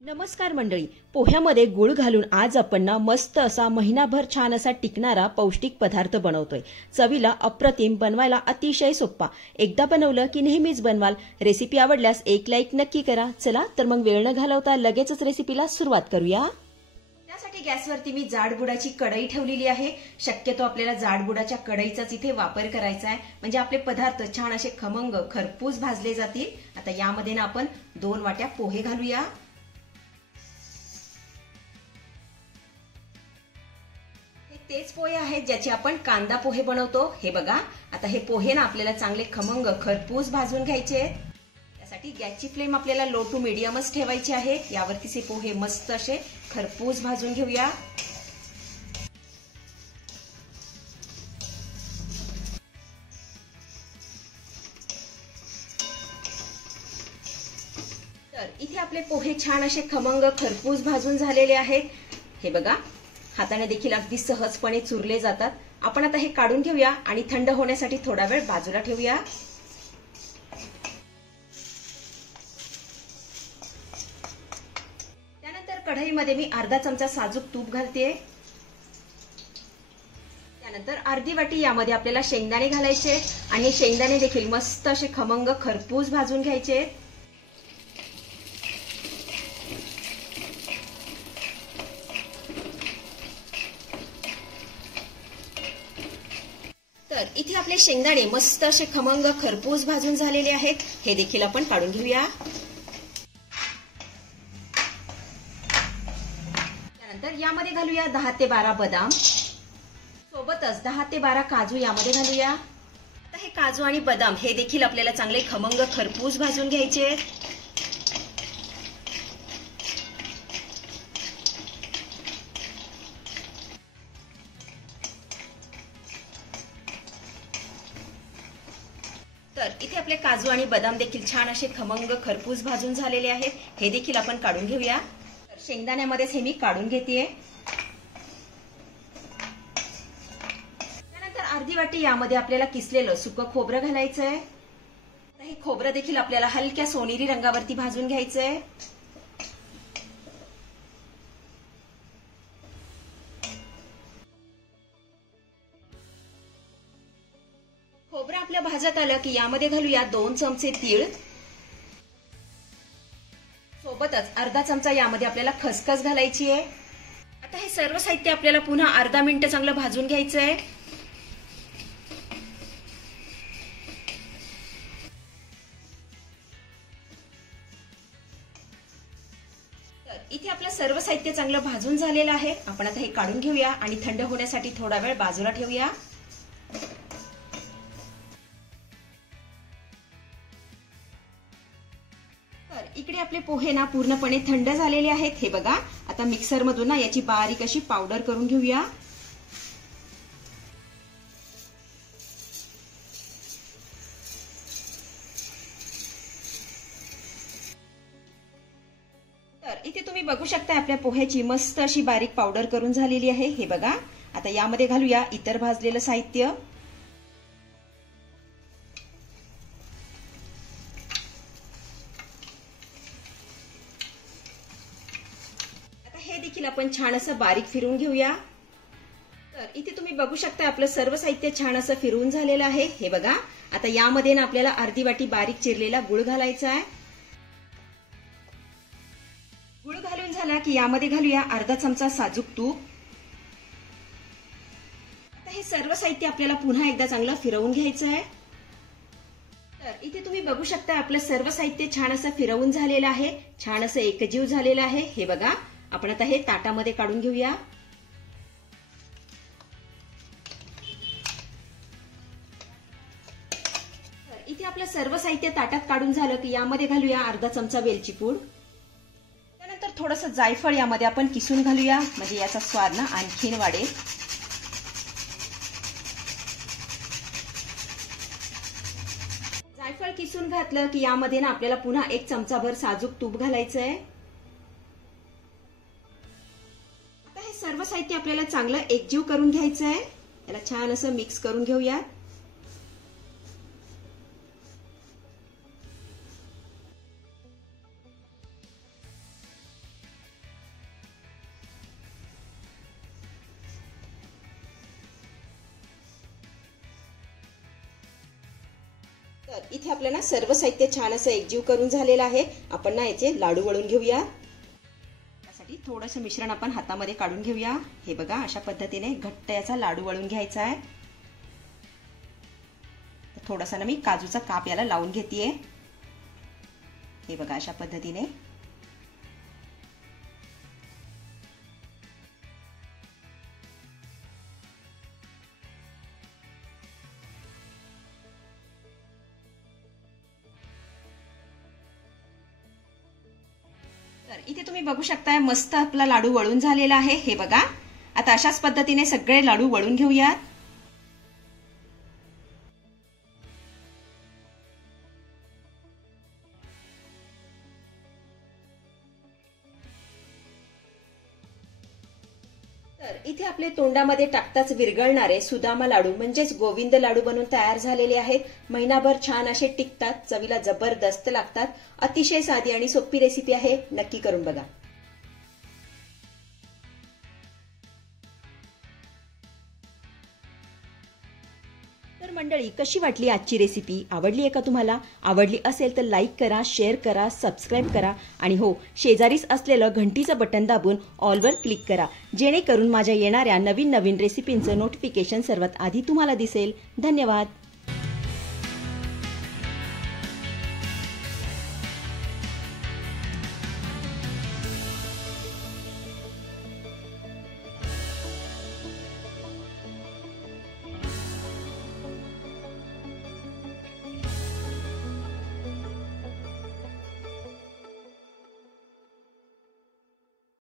नमस्कार मंडळी, पोह्यामध्ये गुळ घालून आज आपण मस्त असा महिनाभर छान असा टिकणारा पौष्टिक पदार्थ बनवतोय। चवीला अप्रतिम, बनवायला अतिशय सोपा। एकदा बनवलं की नेहमीच बनवाल। रेसिपी आवडल्यास एक लाईक नक्की करा। चला तर मग वेळ न घालवता लगेचच रेसिपीला सुरुवात करूया। त्यासाठी गॅसवरती मी जाडबुडाची कढई ठेवलेली आहे। शक्यतो आपल्याला जाडबुडाच्या कढईचाच इथे वापर करायचा आहे, म्हणजे आपले पदार्थ छान असे खमंग खरपूस भाजले जातील। आता यामध्ये आपण 2 वाट्या पोहे घालूया। तेच पोहे आहेत ज्याचे आपण कांदा पोहे बनवतो। हे बघा, आता हे पोहे आपल्याला चांगले खमंग खरपूस भाजून घ्यायचे। त्यासाठी गॅसची फ्लेम आपल्याला लो टू मीडियमच ठेवायची आहे। यावरतीच हे पोहे मस्त असे खरपूस भाजून घेऊया। तर इथे आपले पोहे छान असे खमंग खरपूस भाजून झालेले आहेत। हे बघा, हाताने देखील अगदी सहजपणे चुरले जातात। आपण आता हे काढून घेऊया आणि थंड होण्यासाठी थोडा वेळ बाजूला ठेवूया। त्यानंतर कढईमध्ये मी अर्धा चमचा साजूक तूप घालते। त्यानंतर अर्धी वाटी यामध्ये आपल्याला शेंगदाणे घालायचे आणि शेंगदाणे देखील मस्त असे खमंग खरपूस भाजून घ्यायचे। तर इथे आपले शेंगदाणे मस्त असे खमंग खरपूस भाजून झालेले आहेत। हे देखील आपण काढून घेऊया। त्यानंतर यामध्ये घालूया 10 ते 12 बदाम, सोबतच 10 ते 12 काजू यामध्ये घालूया। आता हे काजू आणि बदाम हे देखील आपल्याला चांगले खमंग खरपूस भाजून घ्यायचे। तर इथे आपले काजू आणि बदाम देखील छान असे खमंग खरपूस भाजून झालेले आहेत। हे देखील आपण काढून घेऊया। तर शेंगदाण्यामध्येच हे मी काढून घेतेय। त्यानंतर अर्धी वाटी यामध्ये आपल्याला किसलेलं सुकं खोबरं घालायचंय। हे खोबरं देखील आपल्याला हलक्या सोनेरी रंगावरती भाजून घ्यायचंय। खोबरं आपल्या भाजत आलं की यामध्ये घालूया 2 चमचे तीळ, सोबतच अर्धा चमचा यामध्ये आपल्याला खसखस घालायची आहे। आता हे सर्व साहित्य आपल्याला पुन्हा अर्धा मिनिट चांगलं भाजून घ्यायचंय। तर इथे आपलं सर्व साहित्य चांगलं भाजून झालेलं आहे। आपण आता हे काढून घेऊया आणि थंड होण्यासाठी थोडा वेळ बाजूला ठेवूया। इकडे आपले पोहे पूर्णपणे थंड झालेले आहेत। हे बघा, आता मिक्सर मधून याची बारीक अशी पावडर करून घेऊया। तर इथे तुम्ही बघू शकता आपल्या पोह्याची मस्त अशी बारीक पावडर करून झालेली आहे। हे बघा, आता यामध्ये घालूया इतर भाजलेलं साहित्य। हे देखील आपण छान असं बारीक फिरवून घेऊया। तर इथे तुम्ही बघू शकता आपलं सर्व साहित्य छान असं फिरवून झालेलं आहे। हे बघा, आता यामध्ये आपल्याला अर्धी वाटी बारीक चिरलेला गुळ घालायचा आहे। गुळ घालून झाला की यामध्ये घालूया अर्धा चमचा साजूक तूप। आता हे सर्व साहित्य आपल्याला पुन्हा एकदा चांगलं फिरवून घ्यायचं आहे। तर इथे तुम्ही बघू शकता आपलं सर्व साहित्य छान असं फिरवून झालेलं आहे, छान असं एकजीव झालेलं आहे। हे बघा, आपण आता हे ताटामध्ये काढून घेऊया। तर इथे आपलं सर्व साहित्य ताटात काढून झालं की यामध्ये घालूया अर्धा चमचा वेलची पूड। त्यानंतर थोडंसं जायफळ यामध्ये आपण किसून घालूया, म्हणजे याचा स्वाद आणखीन वाढेल। जायफळ किसून घातलं की यामध्ये आपल्याला पुन्हा 1 चमचाभर साजूक तूप घालायचंय। सर्व साहित्य आपल्याला चांगलं एकजीव करून घ्यायचं आहे। याला छान असं मिक्स करून घेऊया। तर इथे आपल्याला ना सर्व साहित्य छान असं एकजीव करून झालेलं आहे. आपण ना याचे लाडू वळून घेऊया. त्यासाठी थोडंसं मिश्रण आपण हातामध्ये काढून घेऊया. हे बघा, अशा पद्धतीने घट्ट याचा लाडू वळून घ्यायचा आहे. थोडासा ना मी काजूचा काप याला लावून घेतेय. हे बघा, अशा पद्धतीने. तर इथे तुम्ही बघू शकताय मस्त आपला लाडू वळून झालेला आहे. हे बघा, आता अशाच पद्धतीने सगळे लाडू वळून घेऊयात. तर इथे आपले तोंडामध्ये टाकताच विरघळणारे सुदामा लाडू म्हणजेच गोविंद लाडू बनून तयार झालेले आहेत. महिनाभर छान असे टिकतात, चवीला जबरदस्त लागतात. अतिशय साधी आणि सोपी रेसिपी आहे, नक्की करून बघा. तर मंडळी, कशी वाटली आजची रेसिपी? आवडली आहे का तुम्हाला? आवडली असेल तर लाईक करा, शेअर करा, सबस्क्राईब करा आणि हो, शेजारीच असलेलं घंटीचं बटन दाबून ऑलवर क्लिक करा, जेणेकरून माझ्या येणाऱ्या नवीन नवीन रेसिपींचं नोटिफिकेशन सर्वात आधी तुम्हाला दिसेल. धन्यवाद.